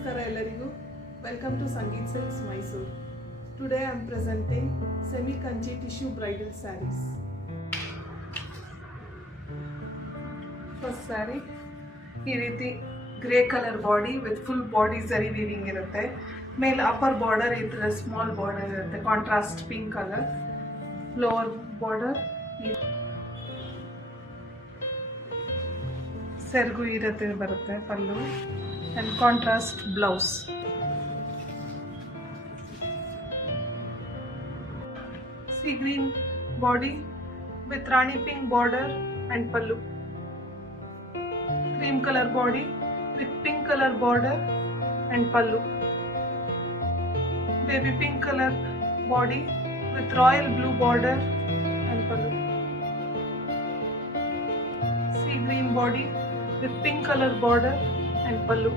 ನಮಸ್ಕಾರ ಎಲ್ಲರಿಗೂ. Welcome to Sangeet silks Mysuru. Today I am presenting semi Kanchi tissue bridal sarees. First saree ಈ ರೀತಿ grey colour body with full body zari weaving ಇರುತ್ತೆ. ಮೇಲೆ upper border ಈ ಥರ ಸ್ಮಾಲ್ ಬಾರ್ಡರ್ ಇರುತ್ತೆ, contrast pink colour. Lower border ಸೆರಗು ಈ ರೀತಿ ಬರುತ್ತೆ, ಪಲ್ಲು and contrast blouse. Sea green body with rani pink border and pallu. Cream color body with pink color border and pallu. Baby pink color body with royal blue border and pallu. Sea green body with pink color border and pallu.